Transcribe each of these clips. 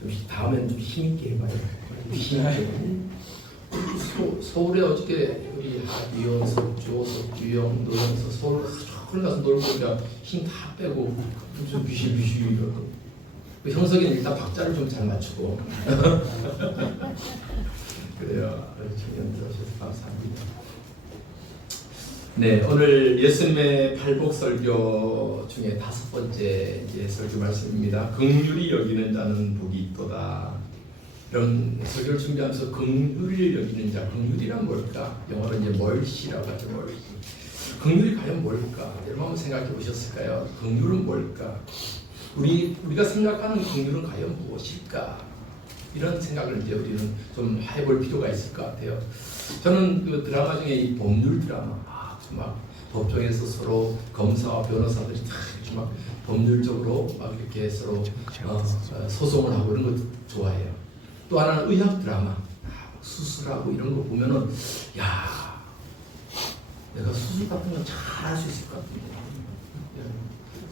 좀 다음엔 좀 힘있게 해봐요. 힘있게. 서울에 어저께 우리 이원석, 조석, 유영, 노영석 서울 가서 놀고 보니까 힘 다 빼고 좀 비실비실 이러고. 형석이는 일단 박자를 좀 잘 맞추고. 그래요. 청년들 오셔서 감사합니다. 네, 오늘 예수님의 팔복 설교 중에 5번째 설교 말씀입니다. 긍휼히 여기는 자는 복이 있도다. 이런 설교를 준비하면서 긍휼히 여기는 자, 긍휼이란 뭘까? 영어로 이제 멀시라고 하죠. 멀시. 긍휼이 과연 뭘까? 여러분 한번 생각해 보셨을까요? 긍휼은 뭘까? 우리가 생각하는 긍휼은 과연 무엇일까? 이런 생각을 이제 우리는 좀 해볼 필요가 있을 것 같아요. 저는 그 드라마 중에 이 법률 드라마, 막 법정에서 서로 검사와 변호사들이 다 이렇게 막 법률적으로 막 이렇게 서로 소송을 하고 이런 거 좋아해요. 또 하나는 의학 드라마, 수술하고 이런 거 보면은 야, 내가 수술 같은 건 잘 할 수 있을 것 같은데.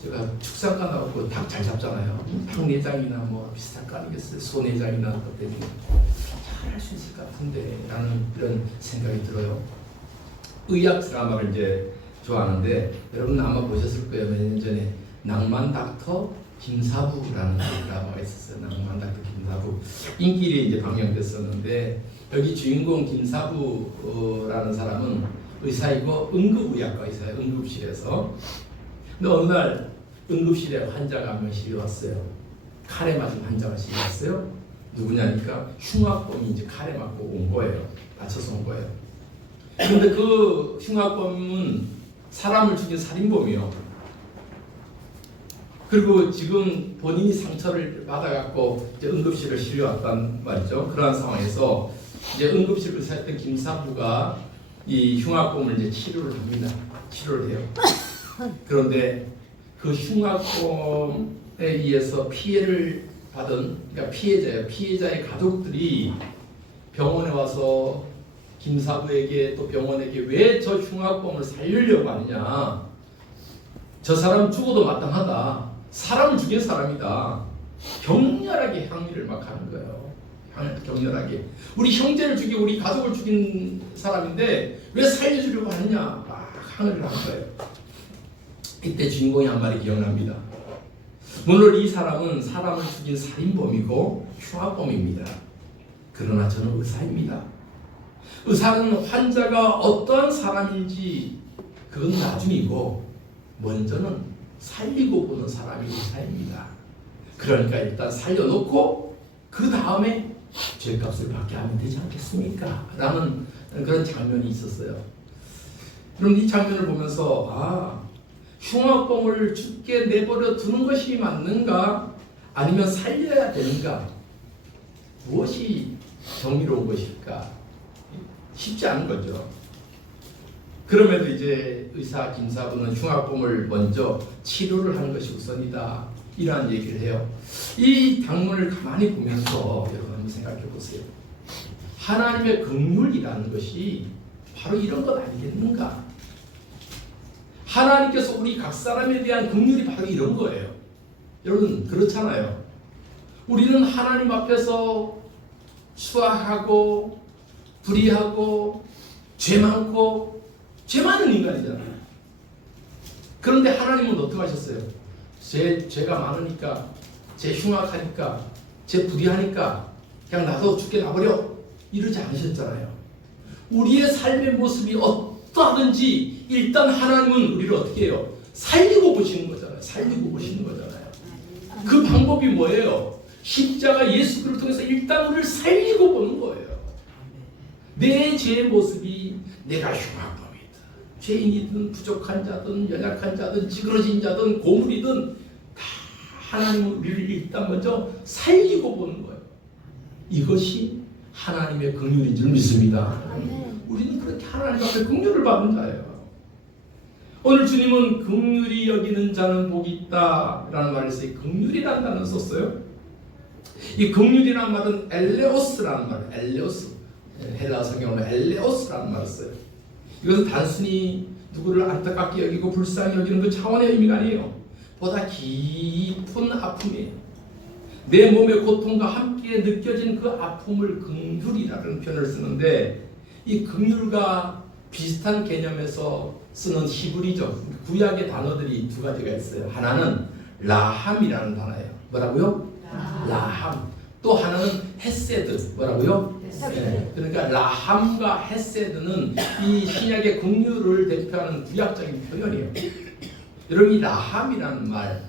제가 축산과 나왔고 닭 잘 잡잖아요. 닭내장이나 뭐 비슷할 거 아니겠어요. 소내장이나 그때는 잘 할 수 있을 것 같은데 라는 이런 생각이 들어요. 의학 드라마를 이제 좋아하는데 여러분 아마 보셨을 거예요. 몇 년 전에 낭만 닥터 김사부라는 드라마가 있었어요. 낭만 닥터 김사부. 인기리 이제 방영됐었는데 여기 주인공 김사부라는 사람은 의사이고 응급의학과 의사예요. 응급실에서. 근데 어느 날 응급실에 환자가 한 명씩 왔어요. 칼에 맞은 환자가 왔어요. 누구냐니까 흉악범이 이제 칼에 맞고 온 거예요. 다쳐서 온 거예요. 그런데 그 흉악범은 사람을 죽인 살인범이요. 그리고 지금 본인이 상처를 받아갖고 이제 응급실을 실려왔단 말이죠. 그러한 상황에서 이제 응급실 의사였던 김사부가 이 흉악범을 이제 치료를 합니다. 치료를 해요. 그런데 그 흉악범에 의해서 피해를 받은, 그러니까 피해자예요. 피해자의 가족들이 병원에 와서 김사부에게 또 병원에게 왜 저 흉악범을 살리려고 하느냐. 저 사람 죽어도 마땅하다. 사람을 죽인 사람이다. 격렬하게 항의를 막 하는 거예요. 격렬하게. 우리 형제를 죽이고 우리 가족을 죽인 사람인데 왜 살려주려고 하느냐. 막 항의를 한 거예요. 이때 주인공이 한 말이 기억납니다. 물론 이 사람은 사람을 죽인 살인범이고 흉악범입니다. 그러나 저는 의사입니다. 의사는 환자가 어떠한 사람인지 그건 나중이고 먼저는 살리고 보는 사람이 의사입니다. 그러니까 일단 살려놓고 그 다음에 죄값을 받게 하면 되지 않겠습니까? 라는 그런 장면이 있었어요. 그럼 이 장면을 보면서 흉악범을 죽게 내버려 두는 것이 맞는가? 아니면 살려야 되는가? 무엇이 정의로운 것일까? 쉽지 않은 거죠. 그럼에도 이제 의사 김사부는 흉악범을 먼저 치료를 하는 것이 우선이다. 이러한 얘기를 해요. 이 장면을 가만히 보면서 여러분 한번 생각해 보세요. 하나님의 긍휼이라는 것이 바로 이런 것 아니겠는가? 하나님께서 우리 각 사람에 대한 긍휼이 바로 이런 거예요. 여러분 그렇잖아요. 우리는 하나님 앞에서 추악하고 불의하고 죄 많고 죄 많은 인간이잖아요. 그런데 하나님은 어떻게 하셨어요? 죄가 많으니까, 죄 흉악하니까, 죄 불의하니까 그냥 놔둬 죽게 놔버려 이러지 않으셨잖아요. 우리의 삶의 모습이 어떠하든지 일단 하나님은 우리를 어떻게 해요? 살리고 보시는 거잖아요. 살리고 보시는 거잖아요. 그 방법이 뭐예요? 십자가 예수 그리스도를 통해서 일단 우리를 살리고 보는 거예요. 내 죄의 모습이 내가 흉악범이든 죄인이든 부족한 자든 연약한 자든 찌그러진 자든 고물이든 다 하나님은 우리를 일단 먼저 살리고 보는 거예요. 이것이 하나님의 긍휼인 줄 믿습니다. 우리는 그렇게 하나님 앞에 긍휼을 받는 자예요. 오늘 주님은 긍휼히 여기는 자는 복이 있다 라는 말을 써요. 긍휼이라는 단어를 썼어요. 이 긍휼이라는 말은 엘레오스라는 말이에요. 엘레오스. 헬라어 성경으로 엘레오스라는 말을 써요. 이것은 단순히 누구를 안타깝게 여기고 불쌍히 여기는 그 차원의 의미가 아니에요. 보다 깊은 아픔이에요. 내 몸의 고통과 함께 느껴진 그 아픔을 긍휼이라는 표현을 쓰는데, 이 긍휼과 비슷한 개념에서 쓰는 히브리적 구약의 단어들이 두 가지가 있어요. 하나는 라함이라는 단어예요. 뭐라고요? 라함. 또 하나는 헤세드. 뭐라고요? 네. 그러니까 라함과 헤세드는 이 신약의 긍휼을 대표하는 구약적인 표현이에요. 여러분, 이 라함이라는 말,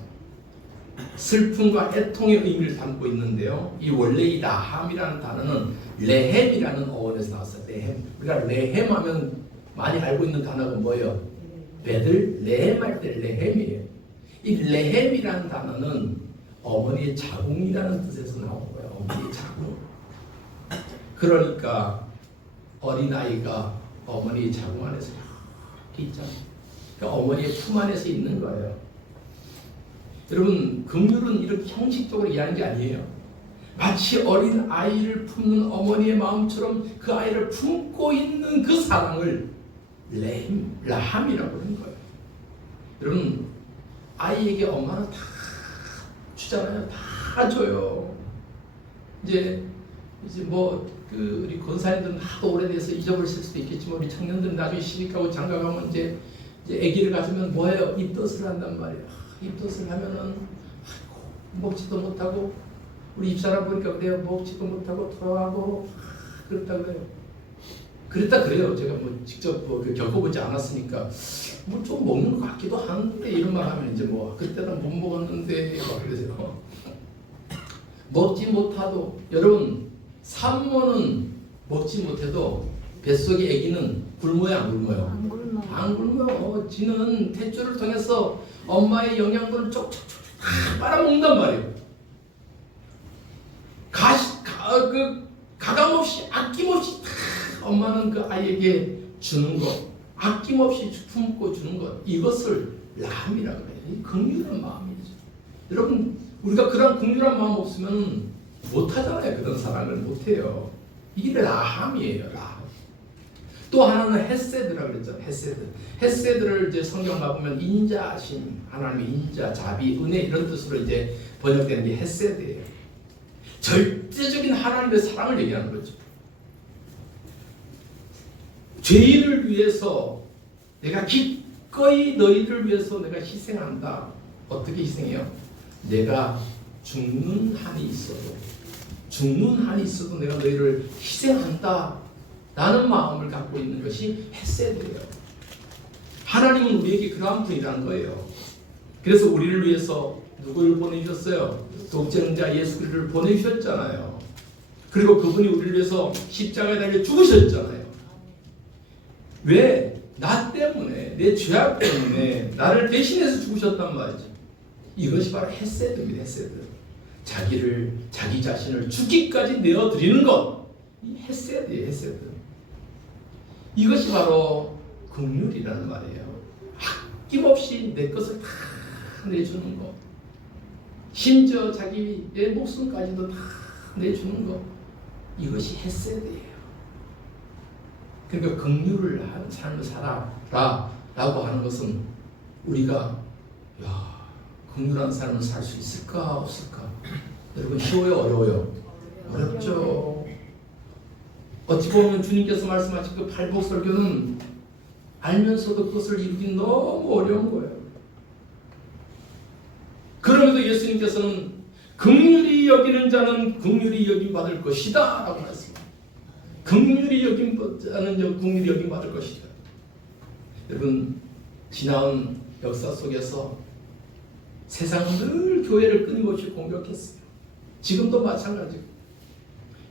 슬픔과 애통의 의미를 담고 있는데요. 이 원래 이 라함이라는 단어는 레헴이라는 어원에서 나왔어요. 레헴. 우리가 레헴 하면 많이 알고 있는 단어가 뭐예요? 베들 레헴 할 때 레헴이에요. 이 레헴이라는 단어는 어머니의 자궁이라는 뜻에서 나온 거예요. 어머니의 자궁. 그러니까 어린아이가 어머니의 자궁 안에서 이렇게 있잖아요. 그러니까 어머니의 품 안에서 있는 거예요. 여러분, 긍휼은 이렇게 형식적으로 이해하는 게 아니에요. 마치 어린 아이를 품는 어머니의 마음처럼 그 아이를 품고 있는 그 사랑을 라함이라고 하는 거예요. 여러분, 아이에게 엄마는 다 주잖아요. 다 줘요. 이제 우리 권사님들은 하도 오래돼서 잊어버렸을 수도 있겠지만, 우리 청년들은 나중에 시집가고 장가가면 이제 아기를 가지면 뭐예요? 입덧을 한단 말이에요. 입덧을 하면은 먹지도 못하고, 우리 입사람 보니까 그래요. 먹지도 못하고 토하고 그랬다 그래요. 그랬다 그래요. 제가 뭐 직접 겪어보지 않았으니까 뭐 좀 먹는 것 같기도 하는데, 이런 말 하면 이제 뭐 그때는 못 먹었는데 막 그러세요. 먹지 못하도, 여러분, 산모는 먹지 못해도 뱃속의 아기는 굶어요, 안 굶어요? 안 굶어요. 안 굶어요. 지는 탯줄을 통해서 엄마의 영양분을 쪽쪽쪽 다 빨아먹는단 말이에요. 가감없이 아낌없이 다 엄마는 그 아이에게 주는 것, 아낌없이 품고 주는 것, 이것을 라함이라고 해요. 이 긍휼한 마음이죠. 여러분, 우리가 그런 긍휼한 마음 없으면 못하잖아요. 그런 사랑을 못해요. 이게 라함이에요. 라함. 또 하나는 헤세드라고 그랬죠. 헤세드. 헤세드를 이제 성경 가보면 인자심, 하나님의 인자, 자비, 은혜 이런 뜻으로 이제 번역되는 게 헤세드예요. 절대적인 하나님의 사랑을 얘기하는 거죠. 죄인을 위해서 내가 기꺼이 너희를 위해서 내가 희생한다. 어떻게 희생해요? 내가 죽는 한이 있어도 내가 너희를 희생한다 라는 마음을 갖고 있는 것이 헤세드예요. 하나님은 우리에게 그러한 분이라는 거예요. 그래서 우리를 위해서 누구를 보내주셨어요? 독생자 예수 그리스도를 보내주셨잖아요. 그리고 그분이 우리를 위해서 십자가에 달려 죽으셨잖아요. 왜? 나 때문에, 내 죄악 때문에 나를 대신해서 죽으셨단 말이죠. 이것이 바로 헤세드입니다. 헤세드. 자기 자신을 죽기까지 내어드리는 것, 이 헤세드예요. 헤세드. 이것이 바로 긍휼이라는 말이에요. 아낌없이 내 것을 다 내주는 것, 심지어 자기의 목숨까지도 다 내주는 것, 이것이 헤세드예요. 그러니까 긍휼을 하는 삶을 살아라라고 하는 것은 우리가 긍휼한 삶을 살 수 있을까 없을까? 여러분, 쉬워요, 어려워요? 어렵죠. 어찌 보면 주님께서 말씀하신 그 팔복설교는 알면서도 그것을 이루기 너무 어려운 거예요. 그럼에도 예수님께서는 긍휼히 여기는 자는 긍휼히 여김 받을 것이다 라고 말씀합니다. 긍휼히 여김 자는 긍휼히 여김 받을 것이다. 여러분, 지나온 역사 속에서 세상은 늘 교회를 끊임없이 공격했어요. 지금도 마찬가지고,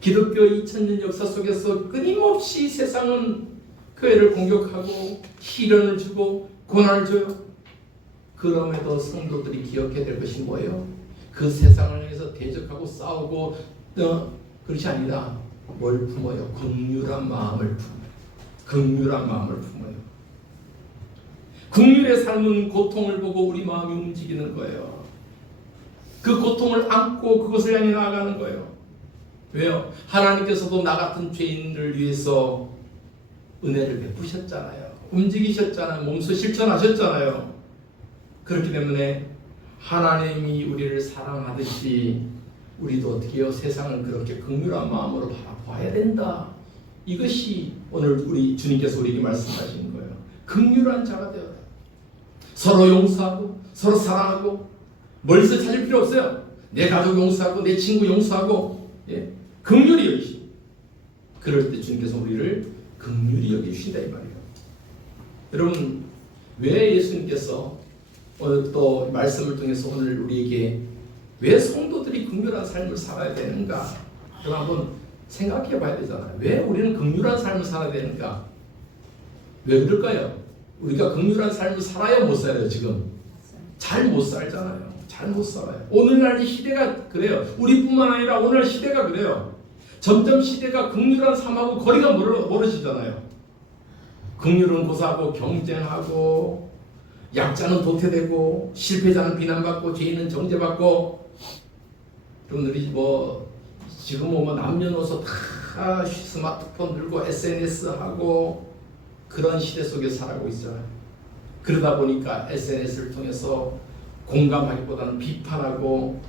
기독교 2000년 역사 속에서 끊임없이 세상은 교회를 공격하고 시련을 주고 고난을 줘요. 그럼에도 성도들이 기억해야 될 것이 뭐예요? 그 세상을 향해서 대적하고 싸우고 그것이 아니라 뭘 품어요? 긍휼한 마음을 품어요. 긍휼한 마음을 품어요. 긍휼의 삶은 고통을 보고 우리 마음이 움직이는 거예요. 그 고통을 안고 그것을 향해 나아가는 거예요. 왜요? 하나님께서도 나 같은 죄인을 위해서 은혜를 베푸셨잖아요. 움직이셨잖아요. 몸소 실천하셨잖아요. 그렇기 때문에 하나님이 우리를 사랑하듯이 우리도 어떻게 해요? 세상을 그렇게 긍휼한 마음으로 바라봐야 된다. 이것이 오늘 우리 주님께서 우리에게 말씀하시는 거예요. 긍휼한 자가 되어라. 서로 용서하고 서로 사랑하고 멀리서 찾을 필요 없어요. 내 가족 용서하고 내 친구 용서하고 긍휼히 여기시. 그럴 때 주님께서 우리를 긍휼히 여기신다 이 말이에요. 여러분 왜 예수님께서 오늘 또 말씀을 통해서 오늘 우리에게 왜 성도들이 긍휼한 삶을 살아야 되는가? 그럼 한번 생각해 봐야 되잖아요. 왜 우리는 긍휼한 삶을 살아야 되는가? 왜 그럴까요? 우리가 긍휼한 삶을 살아야 못 살아요. 지금 잘 못 살잖아요. 잘 못 살아요. 오늘날 이 시대가 그래요. 우리뿐만 아니라 오늘 시대가 그래요. 점점 시대가 긍휼한 삶하고 거리가 멀어지잖아요. 긍휼은 고사하고 경쟁하고 약자는 도태되고 실패자는 비난받고 죄인은 정죄받고. 여러분들이 뭐 지금 뭐 남녀노소 다 스마트폰 들고 SNS 하고 그런 시대 속에 살아가고 있잖아요. 그러다 보니까 SNS를 통해서 공감하기보다는 비판하고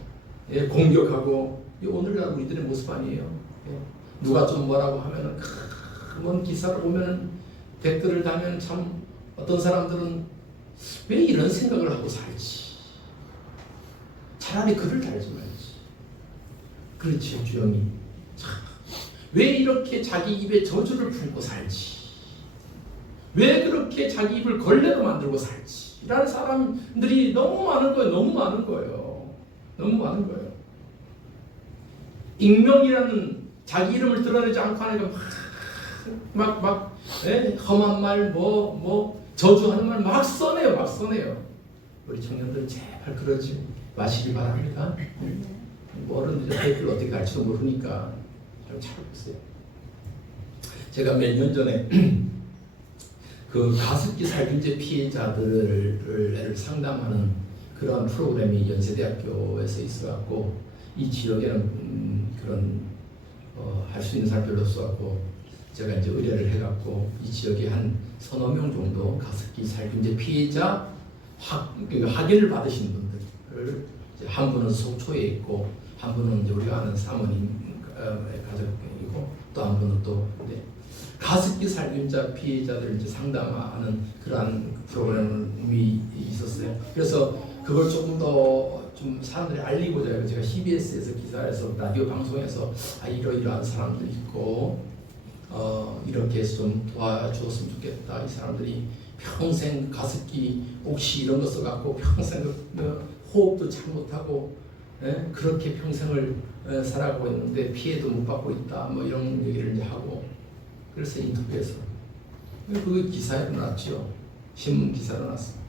공격하고 오늘날 우리들의 모습 아니에요. 누가 좀 뭐라고 하면은 큰 기사를 보면은 댓글을 달면 참 어떤 사람들은 왜 이런 생각을 하고 살지? 차라리 글을 달지 말지. 그렇지 주영이. 왜 이렇게 자기 입에 저주를 품고 살지? 왜 그렇게 자기 입을 걸레로 만들고 살지? 라는 사람들이 너무 많은 거예요. 너무 많은 거예요. 너무 많은 거예요. 익명이라는 자기 이름을 드러내지 않고 하니까 막 험한 말, 저주하는 말 막 써내요. 막 써내요. 우리 청년들 제발 그러지 마시기 바랍니다. 어른들이 댓글 어떻게 갈지도 모르니까 좀 참으세요. 제가 몇 년 전에 그 가습기 살균제 피해자들을 상담하는 그런 프로그램이 연세대학교에서 있어갖고 이 지역에는 그런 할 수 있는 사람 별로 없어갖고 제가 이제 의뢰를 해갖고 이 지역에 한 서너 명 정도 가습기 살균제 피해자 학위를 받으신 분들을 한 분은 속초에 있고 한 분은 이제 우리가 아는 사모님 가족이고 또 한 분은 또 가습기 살균자 피해자들 이제 상담하는 그러한 프로그램이 있었어요. 그래서 그걸 조금 더 좀 사람들이 알리고자 해요. 제가 CBS에서 기사에서 라디오 방송에서 이러이러한 사람들 있고 이렇게 해서 좀 도와주었으면 좋겠다. 이 사람들이 평생 가습기 옥시 이런 거 써갖고 평생 호흡도 잘 못하고 그렇게 평생을 살아가고 있는데 피해도 못 받고 있다. 뭐 이런 얘기를 이제 하고 그래서 인터뷰에서 그 기사에 나왔죠. 신문 기사로 나왔어요.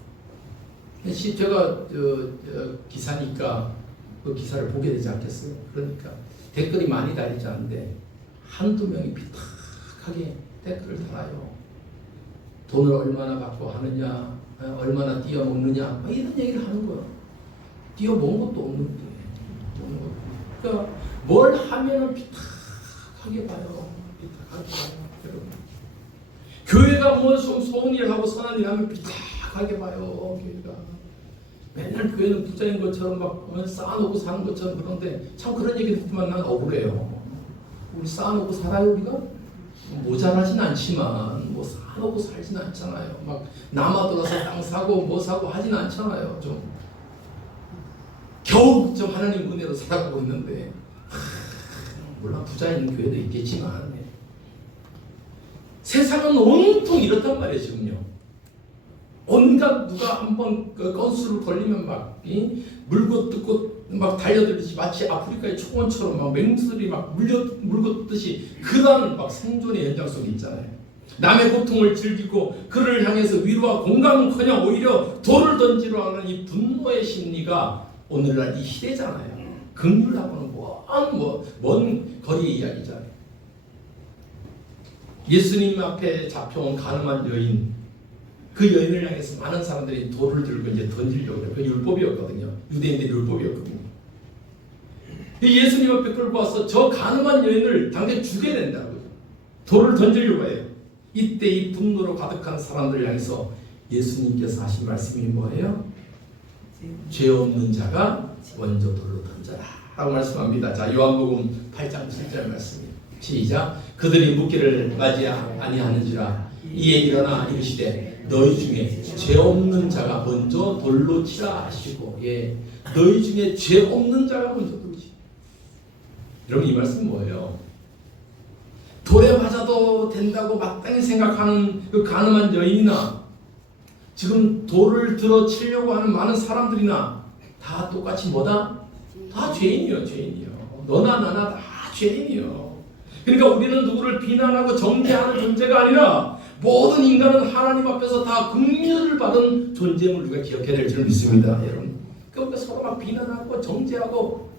제가 기사니까 그 기사를 보게 되지 않겠어요? 그러니까 댓글이 많이 달리지 않는데 한두 명이 비탁하게 댓글을 달아요. 돈을 얼마나 받고 하느냐, 얼마나 띄어먹느냐, 뭐 이런 얘기를 하는 거예요. 띄어먹은 것도 없는데. 그러니까 뭘 하면은 비탁하게 봐요. 비탁하게 봐요. 여러분. 교회가 뭐 좀 좋은 일 하고 선한 일 하면 비탁하게 봐요. 교회가. 맨날 교회는 부자인 것처럼 막 쌓아놓고 사는 것처럼 그런데 참 그런 얘기 듣지만 난 억울해요. 우리 쌓아놓고 살아요 우리가? 모자라진 않지만 뭐 쌓아놓고 살진 않잖아요. 막 남아돌아서 땅 사고 뭐 사고 하진 않잖아요. 좀 겨우 좀 하나님 은혜로 살아가고 있는데 물론 부자인 교회도 있겠지만 세상은 온통 이렇단 말이에요. 지금요. 온갖 누가 한번 그 건수를 걸리면 막 물고 뜯고 막 달려들듯이 마치 아프리카의 초원처럼 막 맹수들이 막 물고 뜯듯이 그런 막 생존의 연장 속에 있잖아요. 남의 고통을 즐기고 그를 향해서 위로와 공감은커녕 오히려 돌을 던지러 하는 이 분노의 심리가 오늘날 이 시대잖아요. 긍휼하고는 먼 거리의 이야기잖아요. 예수님 앞에 잡혀온 가늠한 여인, 그 여인을 향해서 많은 사람들이 돌을 들고 이제 던지려고 해요. 그 율법이었거든요. 유대인들의 율법이었거든요. 예수님 앞에 끌고 와서 저 가늠한 여인을 당장 죽여야 된다고요. 돌을 던지려고 해요. 이때 이 분노로 가득한 사람들을 향해서 예수님께서 하신 말씀이 뭐예요? 죄 없는 자가 먼저 돌로 던져라. 라고 말씀합니다. 자, 요한복음 8장 7절 말씀입니다. 시작. 그들이 묻기를 맞이 아니하는지라 이에 일어나 이르시되 너희 중에 죄 없는 자가 먼저 돌로 치라 하시고, 예, 너희 중에 죄 없는 자가 먼저 돌로 치라. 여러분, 이 말씀 뭐예요? 돌에 맞아도 된다고 마땅히 생각하는 그 가늠한 여인이나 지금 돌을 들어 치려고 하는 많은 사람들이나 다 똑같이 뭐다? 다 죄인이요, 죄인이요. 너나 나나 다 죄인이요. 그러니까 우리는 누구를 비난하고 정죄하는 존재가 아니라 모든 인간은 하나님 앞에서 다 긍휼을 받은 존재임을 우리가 기억해야 될 줄 믿습니다, 여러분. 그러니까 서로 막 비난하고 정죄하고,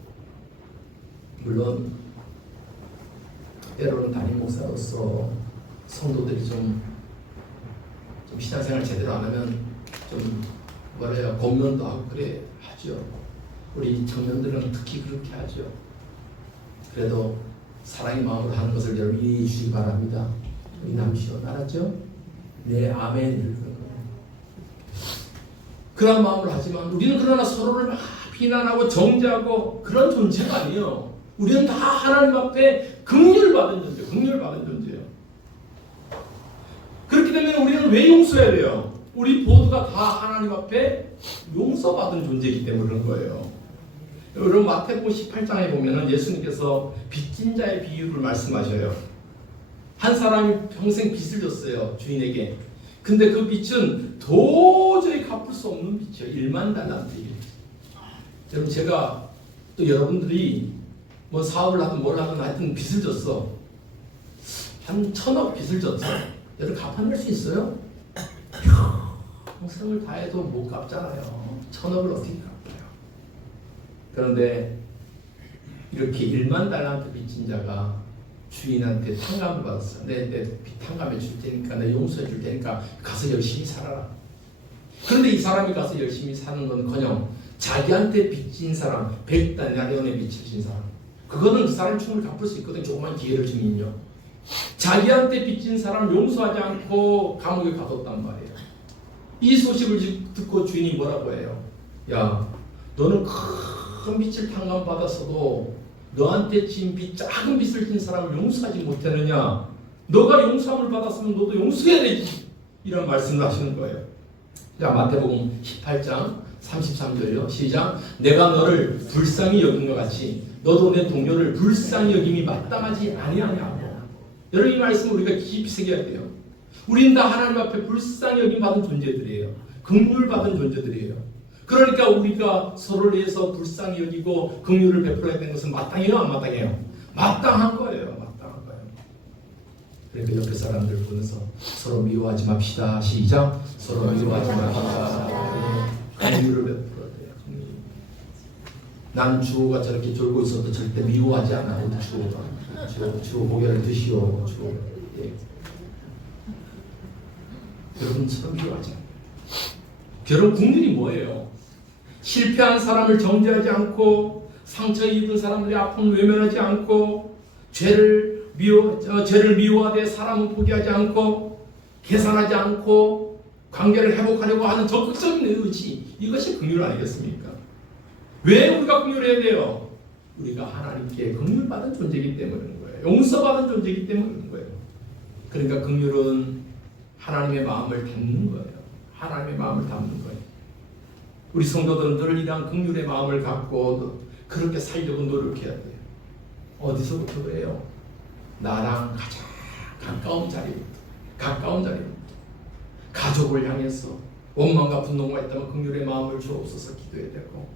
물론 때로는 담임 목사로서 성도들이 좀 신앙생활 제대로 안 하면 좀 뭐래요, 권면도 하고 그래 하죠. 우리 청년들은 특히 그렇게 하죠. 그래도 사랑의 마음으로 하는 것을 여러분 이해해 주시기 바랍니다. 우리 남시온 알았죠? 네, 아멘. 그런 마음을 하지만 우리는 그러나 서로를 막 비난하고 정죄하고 그런 존재가 아니에요. 우리는 다 하나님 앞에 긍휼받은 존재, 긍휼받은 존재예요. 그렇기 때문에 우리는 왜 용서해야 돼요? 우리 모두가 다 하나님 앞에 용서받은 존재이기 때문에 그런 거예요. 여러분, 마태복음 18장에 보면은 예수님께서 빚진 자의 비유를 말씀하셔요. 한 사람이 평생 빚을 졌어요, 주인에게. 근데 그 빚은 도저히 갚을 수 없는 빚이에요. 1만 달란트. 여러분, 제가 또 여러분들이 뭐 사업을 하든 뭘 하든 하여튼 빚을 졌어. 한 1,000억 빚을 졌어. 여러분, 갚아낼 수 있어요? 평생을 다해도 못 갚잖아요. 1,000억을 어떻게 갚아요? 그런데 이렇게 1만 달란트 빚진 자가 주인한테 탕감을 받았어. 내 탕감해 줄 테니까, 내 용서해 줄 테니까 가서 열심히 살아라. 그런데 이 사람이 가서 열심히 사는 건커녕 자기한테 빚진 사람, 100데나리온의 빚을 진 사람, 그거는 그 사람 충분히 갚을 수 있거든. 조금만 기회를 주면요. 자기한테 빚진 사람 용서하지 않고 감옥에 가뒀단 말이에요. 이 소식을 듣고 주인이 뭐라고 해요? 야, 너는 큰 빚을 탕감받았어도 너한테 진 빚, 작은 빚을 진 사람을 용서하지 못했느냐? 너가 용서함을 받았으면 너도 용서해야 되지. 이런 말씀을 하시는 거예요. 자, 마태복음 18장 33절요. 시작. 내가 너를 불쌍히 여긴 것 같이 너도 내 동료를 불쌍히 여김이 마땅하지 아니하냐고. 여러분, 이 말씀을 우리가 깊이 새겨야 돼요. 우린 다 하나님 앞에 불쌍히 여김 받은 존재들이에요. 긍휼 받은 존재들이에요. 그러니까 우리가 서로를 위해서 불쌍히 여기고 긍휼을 베풀어야 되는 것은 마땅해요, 안 마땅해요? 마땅한 거예요. 마땅한 거예요. 그러니까 옆에 사람들 보면서 서로 미워하지 맙시다. 시작. 서로 미워하지 맙시다. 긍휼을 베풀어야 돼요. 난 주호가 저렇게 졸고 있어도 절대 미워하지 않아. 우리 주호 고개를 드시오. 주호. 예. 여러분, 서로 미워하지 않아요. 여러분, 긍휼이 뭐예요? 실패한 사람을 정죄하지 않고 상처 입은 사람들의 아픔을 외면하지 않고 죄를 미워하되 사람은 포기하지 않고 계산하지 않고 관계를 회복하려고 하는 적극적인 의지, 이것이 긍휼 아니겠습니까? 왜 우리가 긍휼해야 돼요? 우리가 하나님께 긍휼받은 존재이기 때문에 그런 거예요. 용서받은 존재이기 때문에 그런 거예요. 그러니까 긍휼은 하나님의 마음을 담는 거예요. 하나님의 마음을 담는 거예요. 우리 성도들은 늘 이러한 긍휼의 마음을 갖고 그렇게 살려고 노력해야 돼요. 어디서부터 그래요? 나랑 가장 가까운 자리부터 가족을 향해서 원망과 분노가 있다면 긍휼의 마음을 주옵소서 기도해야 되고,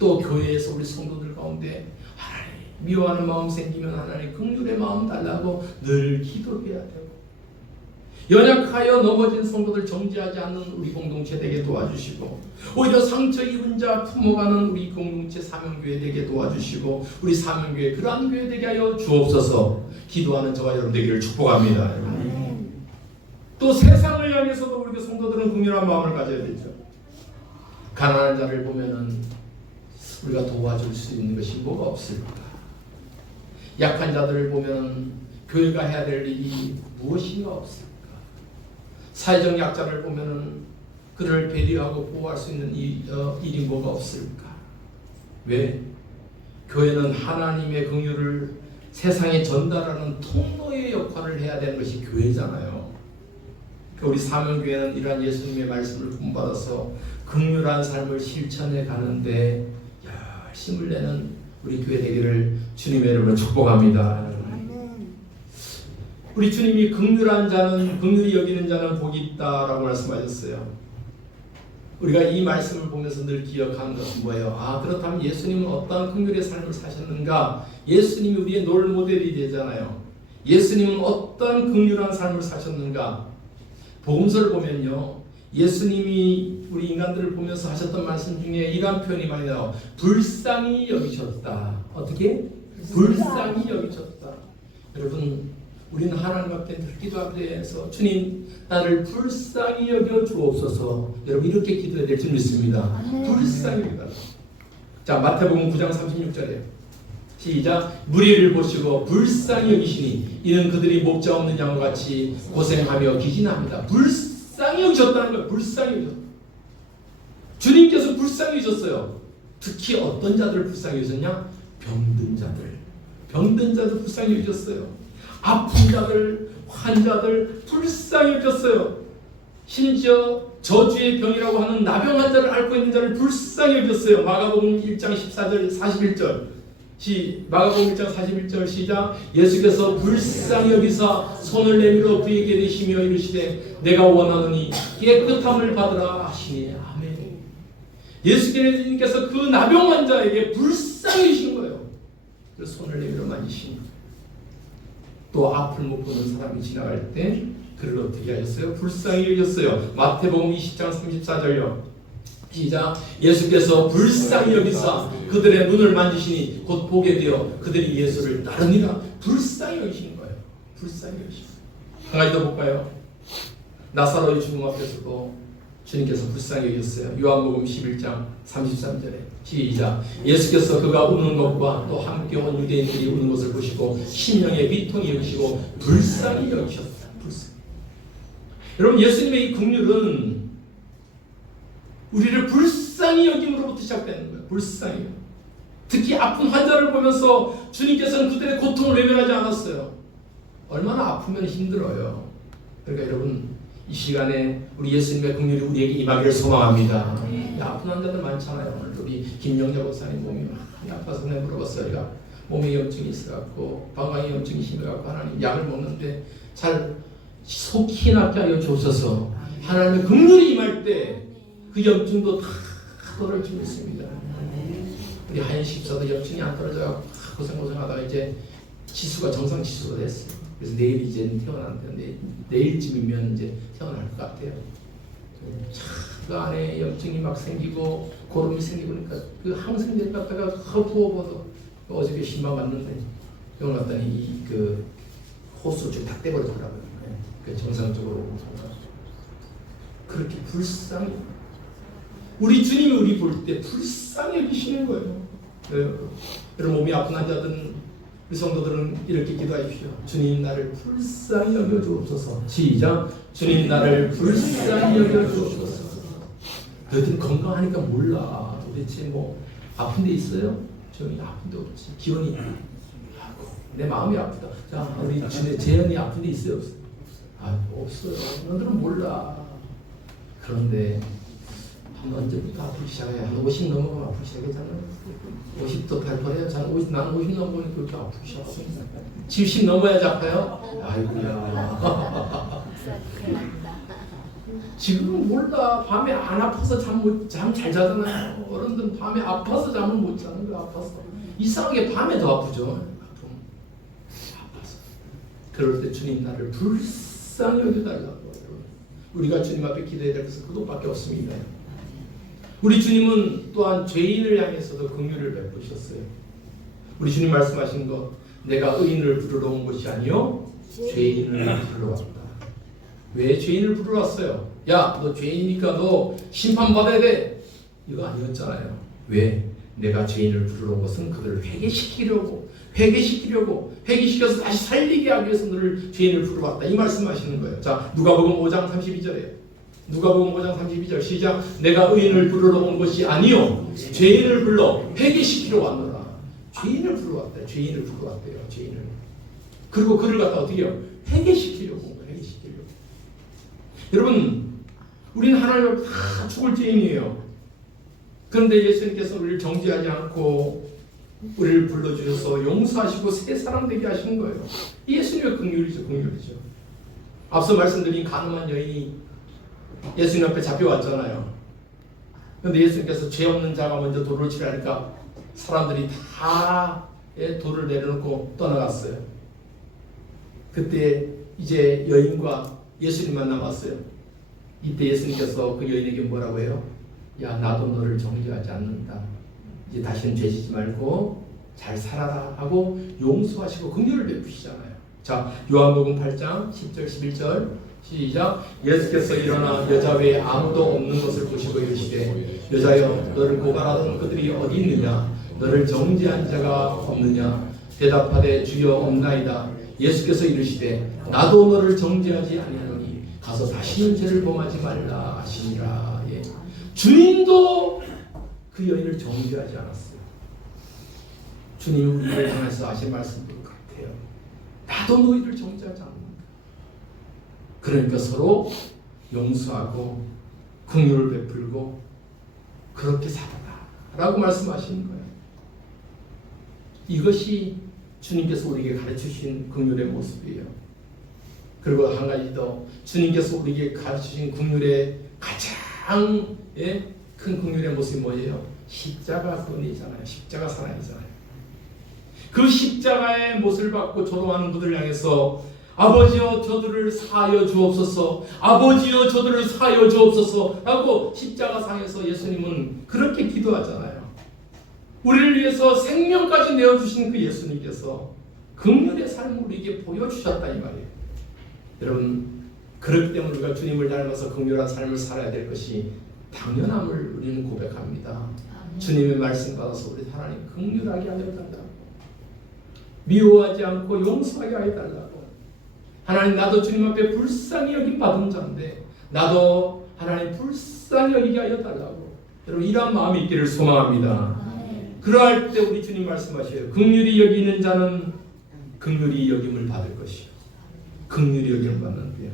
또 교회에서 우리 성도들 가운데 하나님 미워하는 마음 생기면 하나님 긍휼의 마음 달라고 늘 기도해야 되고, 연약하여 넘어진 성도들 정죄하지 않는 우리 공동체 되게 도와주시고, 오히려 상처 입은 자 품어가는 우리 공동체 사명교회 되게 도와주시고, 우리 사명교회 그러한 교회 되게 하여 주옵소서. 기도하는 저와 여러분 되기를 축복합니다. 또 세상을 향해서도 우리 성도들은 긍휼한 마음을 가져야 되죠. 가난한 자를 보면은 우리가 도와줄 수 있는 것이 뭐가 없을까? 약한 자들을 보면 교회가 해야 될 일이 무엇인가 없을까? 사회적 약자를 보면은 그를 배려하고 보호할 수 있는 일이 뭐가 없을까? 왜? 교회는 하나님의 긍휼을 세상에 전달하는 통로의 역할을 해야 되는 것이 교회잖아요. 우리 사명교회는 이러한 예수님의 말씀을 본받아서 긍휼한 삶을 실천해 가는데 힘을 내는 우리 교회 되기를 주님의 이름으로 축복합니다. 우리 주님이 긍휼한 자는, 긍휼히 여기는 자는 복이 있다라고 말씀하셨어요. 우리가 이 말씀을 보면서 늘 기억하는 것은 뭐예요? 그렇다면 예수님은 어떠한 긍휼의 삶을 사셨는가? 예수님이 우리의 롤 모델이 되잖아요. 예수님은 어떠한 긍휼한 삶을 사셨는가? 복음서를 보면요, 예수님이 우리 인간들을 보면서 하셨던 말씀 중에 이러한 표현이 많이 나와요. 불쌍히 여기셨다. 어떻게? 불쌍히 여기셨다. 여러분, 우리는 하나님 앞에 늘 기도하기 위해서 주님, 나를 불쌍히 여겨 주옵소서. 여러분, 이렇게 기도해야 될 줄 믿습니다. 불쌍히 여기다. 자, 마태복음 9장 36절에 시작. 무리를 보시고 불쌍히 여기시니 이는 그들이 목자 없는 양과 같이 고생하며 기진합니다. 불쌍히 여기셨다는 거예요. 불쌍히 여기셨다. 주님께서 불쌍히 여기셨어요. 특히 어떤 자들을 불쌍히 여기셨냐? 병든 자들. 병든 자들 불쌍히 여기셨어요. 아픈 자들, 환자들 불쌍히 여기셨어요. 심지어 저주의 병이라고 하는 나병 환자를 앓고 있는 자를 불쌍히 여기셨어요. 마가복음 1장 14절 41절 마가복음 1장 41절 시작. 예수께서 불쌍히 여기사 손을 내밀어 그에게 대시며 이르시되 내가 원하노니 깨끗함을 받으라 하시니 아멘. 예수께서 그 나병 환자에게 불쌍히 여기신 거예요. 그래서 손을 내밀어 만지시니 또 앞을 못 보는 사람이 지나갈 때 그를 어떻게 하셨어요? 불쌍히 여기셨어요. 마태복음 20장 34절요. 시작. 예수께서 불쌍히 여기사 그들의 눈을 만지시니 곧 보게 되어 그들이 예수를 따르니라. 불쌍히 여기시는 거예요. 불쌍히 여기시는 거예요. 한 가지 더 볼까요? 나사로의 죽음 앞에서도 주님께서 불쌍히 여기셨어요. 요한복음 11장 33절에 시작. 예수께서 그가 우는 것과 또 함께 온 유대인들이 우는 것을 보시고 심령의 비통이 여기시고 불쌍히 여기셨다. 불쌍히. 여러분, 예수님의 이 긍휼은 우리를 불쌍히 여김으로부터 시작되는 거예요. 불쌍히. 특히 아픈 환자를 보면서 주님께서는 그들의 고통을 외면하지 않았어요. 얼마나 아프면 힘들어요. 그러니까 여러분, 이 시간에 우리 예수님의 긍휼이 우리에게 임하기를 소망합니다. 아픈 환자들 많잖아요. 오늘 우리 김영자 목사님 몸이 많이 아파서 내가 물어봤어요. 우리가 몸에 염증이 있어갖고 방광에 염증이 심해갖고 하나님 약을 먹는데 잘 속히 낫게 하여 주셔서 하나님의 긍휼이 임할 때 그 염증도 다 떨어질 수 있습니다. 우리 하인 집사도 염증이 안 떨어져갖고 고생하다가 이제 지수가 정상 지수가 됐어요. 그래서 내일 이제 태어났는데 내일쯤이면 이제 태어날 것 같아요. 그 안에 염증이 막 생기고 고름이 생기고 그러니까 그 항생제를 갖다가 부어봐도 어저께 심화 왔는데 병원 갔더니 그 호수를 다 떼버리더라고요. 그 정상적으로 그렇게 불쌍히 우리 주님이 우리 볼 때 불쌍히 여기시는 거예요. 여러분, 몸이 아픈 환자들은 우리 성도들은 이렇게 기도하십시오. 주님, 나를 불쌍히 여겨주옵소서. 시작. 주님, 나를 불쌍히 여겨주옵소서. 너희들 건강하니까 몰라. 도대체 뭐 아픈 데 있어요? 저기 아픈 데 없지. 기운이 내 마음이 아프다. 자, 우리 재현이 아픈 데 있어요? 없어요? 없어요. 너희들은 몰라. 그런데 한 언제부터 아프기 시작해요? 한 50 넘어가면 아프기 시작하잖아요. 50도 발판해요. 나는 50 넘어가니까 그렇게 아프기 시작해요. 70 넘어야지 아파요? 아이고야. 지금은 몰라. 밤에 안 아파서 잠 잘 자잖아요. 어른들은 밤에 아파서 잠을 못 자는 거야. 아파서. 이상하게 밤에 더 아프죠. 아파서. 그럴 때 주님, 나를 불쌍히 여겨달라고. 우리가 주님 앞에 기도해야 될 것은 그것밖에 없습니다. 우리 주님은 또한 죄인을 향해서도 긍휼을 베푸셨어요. 우리 주님 말씀하신 것, 내가 의인을 부르러 온 것이 아니요 죄인을 부르러 왔다. 왜 죄인을 부르러 왔어요? 야, 너 죄인이니까 너 심판받아야 돼. 이거 아니었잖아요. 왜? 내가 죄인을 부르러 온 것은 그들을 회개시키려고 회개시켜서 다시 살리게 하기 위해서 너를 죄인을 부르러 왔다. 이 말씀하시는 거예요. 자, 누가복음 5장 32절에 누가복음 5장 32절 시작. 내가 의인을 부르러 온 것이 아니요 죄인을 불러 회개시키러 왔노라. 죄인을 불러왔대요. 죄인을 불러왔대요. 죄인을. 그리고 그를 갖다 어떻게 해요? 회개시키려고 온 거예요. 회개시키려고. 여러분, 우리는 하나님 앞에 다 죽을 죄인이에요. 그런데 예수님께서 우리를 정죄하지 않고 우리를 불러주셔서 용서하시고 새 사람 되게 하시는 거예요. 예수님의 긍휼이죠. 긍휼이죠. 앞서 말씀드린 가늠한 여인이 예수님 앞에 잡혀왔잖아요. 그런데 예수님께서 죄 없는 자가 먼저 돌을 치라니까 사람들이 다 돌을 내려놓고 떠나갔어요. 그때 이제 여인과 예수님만 남았어요. 이때 예수님께서 그 여인에게 뭐라고 해요? 야, 나도 너를 정죄하지 않는다. 이제 다시는 죄 짓지 말고 잘 살아라 하고 용서하시고 긍휼을 베푸시잖아요. 자, 요한복음 8장 10절 11절 시작. 예수께서 일어나 여자 외에 아무도 없는 것을 보시고 이르시되 여자여, 너를 고발하던 그들이 어디 있느냐? 너를 정죄한 자가 없느냐? 대답하되 주여 없나이다. 예수께서 이르시되 나도 너를 정죄하지 아니하노니 가서 다시는 죄를 범하지 말라 하시니라. 예. 주님도 그 여인을 정죄하지 않았어요. 주님이 우리를 향해서 하신 말씀도 같아요. 나도 너희를 정죄하지 않는다. 그러니까 서로 용서하고 긍휼을 베풀고 그렇게 살아라 라고 말씀하시는 거예요. 이것이 주님께서 우리에게 가르치신 긍휼의 모습이에요. 그리고 한 가지 더, 주님께서 우리에게 가르치신 긍휼의 가장 큰 긍휼의 모습이 뭐예요? 십자가 선이잖아요. 십자가 사랑이잖아요. 그 십자가의 못을 받고 조롱하는 분들을 향해서 아버지여 저들을 사하여 주옵소서, 아버지여 저들을 사하여 주옵소서 라고 십자가상에서 예수님은 그렇게 기도하잖아요. 우리를 위해서 생명까지 내어주신 그 예수님께서 긍휼의 삶을 우리에게 보여주셨다 이 말이에요. 여러분, 그렇기 때문에 우리가 주님을 닮아서 긍휼한 삶을 살아야 될 것이 당연함을 우리는 고백합니다. 주님의 말씀 받아서 우리 하나님 긍휼하게 하여 달라고, 미워하지 않고 용서하게 하여 달라고. 하나님, 나도 주님 앞에 불쌍히 여김 받은 자인데 나도 하나님 불쌍히 여기게 하여 달라고. 여러분, 이러한 마음이 있기를 소망합니다. 그러할 때 우리 주님 말씀하셔요. 긍휼히 여기는 자는 긍휼히 여김을 받을 것이요, 긍휼히 여김을 받는데요.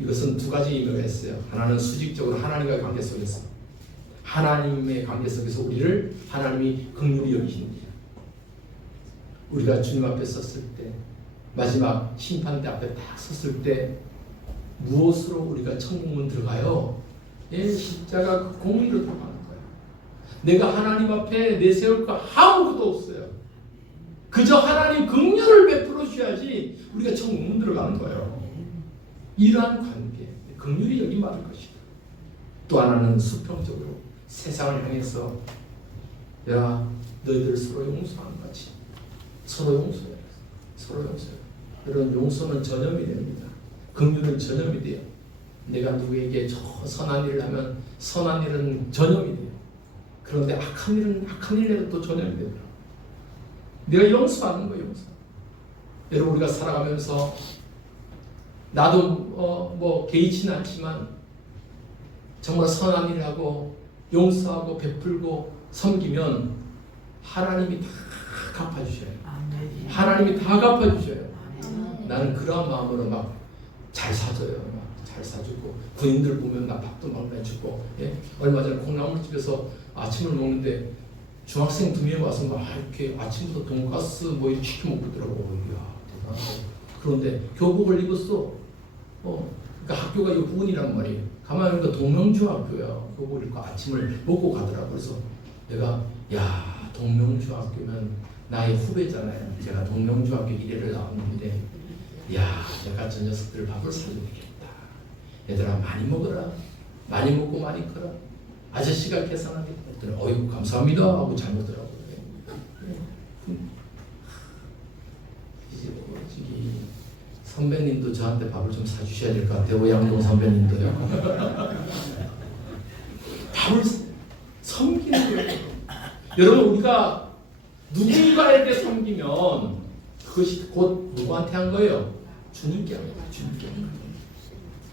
이것은 두 가지 의미가 있어요. 하나는 수직적으로 하나님과의 관계 속에서, 하나님의 관계 속에서 우리를 하나님이 긍휼히 여기시는 거예요. 우리가 주님 앞에 섰을 때, 마지막 심판대 앞에 딱 섰을 때 무엇으로 우리가 천국문 들어가요? 십자가 그 공의로 들어가는 거예요. 내가 하나님 앞에 내세울 거 아무것도 없어요. 그저 하나님 긍휼을 베풀어 주셔야지 우리가 천국문 들어가는 거예요. 이러한 관계, 긍휼히 여김받을 것이다. 또 하나는 수평적으로 세상을 향해서 야, 너희들 서로 용서하는 같이 서로 용서해요. 서로 용서해요. 여러분, 용서는 전염이 됩니다. 긍휼은 전염이 돼요. 내가 누구에게 저 선한 일을 하면 선한 일은 전염이 돼요. 그런데 악한 일은 악한 일에도 또 전염이 되더라고요. 내가 용서하는 거예요. 용서. 여러분, 우리가 살아가면서 나도 개의치는 않지만 정말 선한 일을 하고 용서하고 베풀고 섬기면 하나님이 다 갚아주셔요. 하나님이 다 갚아주셔요. 나는 그런 마음으로 막 잘 사줘요. 막 잘 사주고, 군인들 보면 나 밥도 막 내주고. 예? 얼마 전에 콩나물집에서 아침을 먹는데 중학생 2명 와서 막 이렇게 아침부터 돈가스 뭐 이렇게 시켜 먹고 있더라고. 이야, 대단하다. 그런데 교복을 입었어. 그러니까 학교가 이 부근이란 말이에요. 가만히 보니까 동명중학교야. 교복을 입고 아침을 먹고 가더라고. 그래서 내가, 야, 동명중학교면 나의 후배잖아요. 제가 동명중학교 1회를 나왔는데, 야, 내가 저 녀석들 밥을 사줘야 되겠다. 얘들아, 많이 먹어라. 많이 먹고 많이 커라. 아저씨가 계산하겠다. 했더니 어이구 감사합니다 하고 잘 먹더라고요. 이제 저기 선배님도 저한테 밥을 좀 사주셔야 될 것 같아요. 오양동 선배님도요. 밥을 섬기는 거예요. 여러분, 우리가 누군가에게 섬기면 그것이 곧 누구한테 한 거예요? 주님께 한 거예요. 주님께 한 거예요.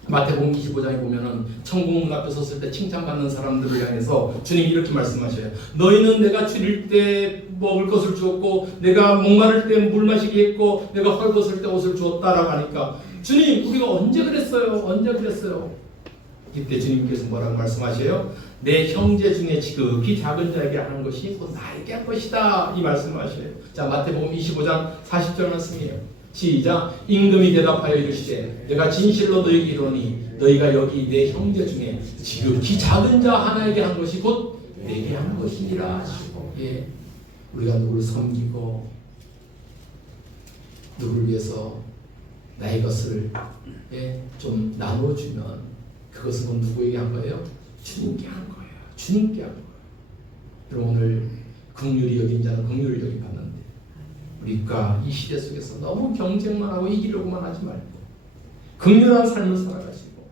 마태복음 25장에 보면은 천국문 앞에 섰을 때 칭찬받는 사람들을 향해서 주님이 이렇게 말씀하셔요. 너희는 내가 줄일 때 먹을 것을 주었고, 내가 목마를 때 물 마시게 했고, 내가 헐벗을 때 옷을 주었다라고 하니까, 주님 우리가 언제 그랬어요? 언제 그랬어요? 이때 주님께서 뭐라고 말씀하셔요? 내 형제 중에 지극히 작은 자에게 하는 것이 곧 나에게 할 것이다, 이 말씀을 하셔요. 자, 마태복음 25장 40절 말씀이에요. 시작. 임금이 대답하여 이르시되 내가 진실로 너희에게 이르노니 너희가 여기 내 형제 중에 지극히 작은 자 하나에게 한 것이 곧 내게 한 것이니라 하시고. 예, 우리가 누구를 섬기고 누구를 위해서 나의 것을 좀 나눠주면 그것은 곧 누구에게 한 거예요? 주님께 한 거예요. 주님께 한 거예요. 여러분, 오늘 긍휼히 여긴 자는 긍휼을 여기 받는데, 우리가 이 시대 속에서 너무 경쟁만 하고 이기려고만 하지 말고 긍휼한 삶을 살아가시고,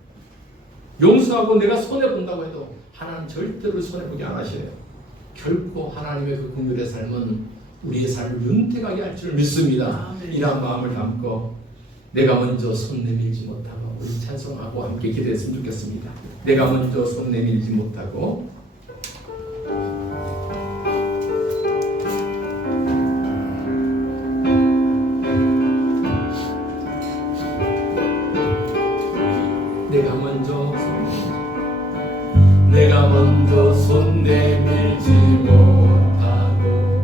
용서하고 내가 손해본다고 해도 하나님 절대로 손해보게 안 하셔요. 결코 하나님의 그 긍휼의 삶은 우리의 삶을 윤택하게 할 줄 믿습니다. 이런 마음을 담고 내가 먼저 손 내밀지 못하고, 우리 찬송하고 함께 기도했으면 좋겠습니다. 내가 먼저 손 내밀지 못하고, 내가 먼저 손 내밀지 못하고,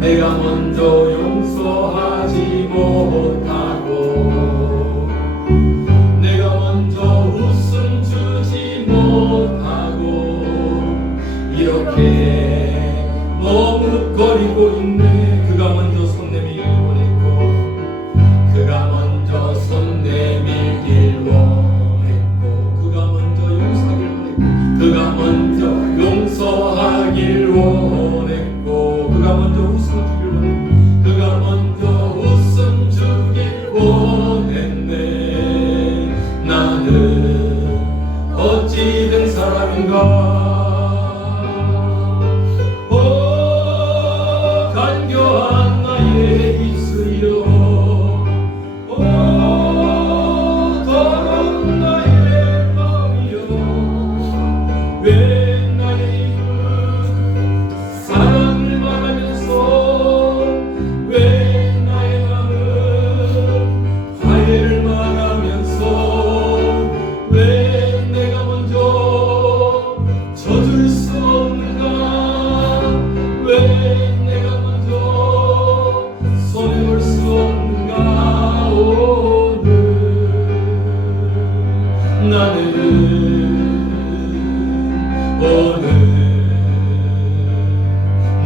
내가 먼저 용서하지 못하고, 내가 먼저 웃음 주지 못하고, 이렇게 머뭇거리고 있네. 그가 먼저 손 내밀길 원했고, 그가 먼저 손 내밀길 원했고, 그가 먼저 용서하길 원했고, 그가 먼저 용서하길 원했고, 그가 먼저 웃음 주길 원했고, 그가 먼저 웃음 주길 원했네. 나는 어찌 된 사람인가? 간교한 나의 입술이여, 더러운 나의 마음이여, 왜 나의 입은 사랑을 말하면서, 왜 나의 마음은 화해를 말하면서, 왜 내가 먼저 져줄 수 없는가? 왜 내가 먼저 손해볼 수 없는가? 오늘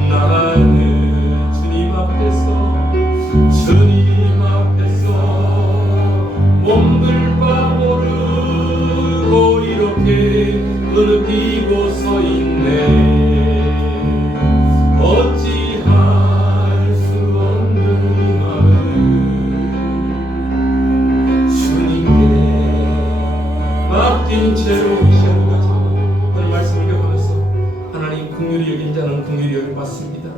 나는 주님 앞에서 몸둘바 모르고 이렇게 흐느끼고 서 있네. 어찌할 수 없는 이 마음 주님께 맡긴 채로 오늘 말씀을 겪으면서, 하나님 긍휼히 여긴 자는 긍휼히 여김 받습니다.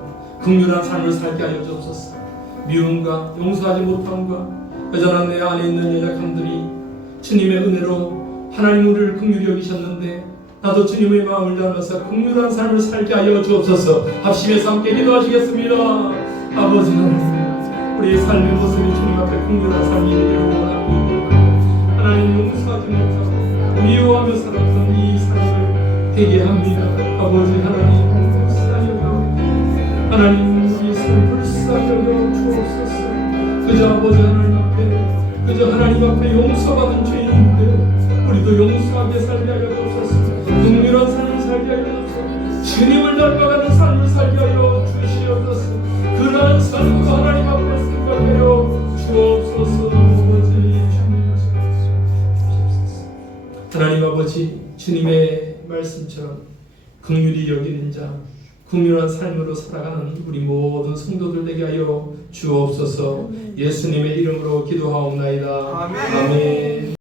긍휼한 삶을 살게 하여 주옵소서. 미움과 용서하지 못함과 여전한 내 안에 있는 연약함들이 주님의 은혜로 하나님 우리를 긍휼히 여기셨는데, 나도 주님의 마음을 담아서 긍휼한 삶을 살게 하여 주옵소서. 합심해서 함께 기도하시겠습니다. 아버지 하나님, 우리의 삶의 모습이 주님 앞에 긍휼한 삶이 되기를 원합니다. 하나님, 용서하지 못하고 미워하며 살았던 이 삶을 되게 합니다. 아버지 하나님, 하나님 우리 삶을 불쌍히 여겨 주옵소서. 그저 아버지 하나님 앞에, 그저 하나님 앞에 용서받은 죄인인데 우리도 용서하게 살게 하여 주옵소서. 긍휼한 삶을 살게 하여 주옵소서. 주님을 닮아가는 삶을 살게 하여 주시옵소서. 그러한 삶을 하나님 앞에 생각하여 주옵소서. 하나님 아버지, 주님의 말씀처럼 긍휼히 여기는 자, 긍휼한 삶으로 살아가는 우리 모든 성도들 되게 하여 주옵소서. 예수님의 이름으로 기도하옵나이다. 아멘.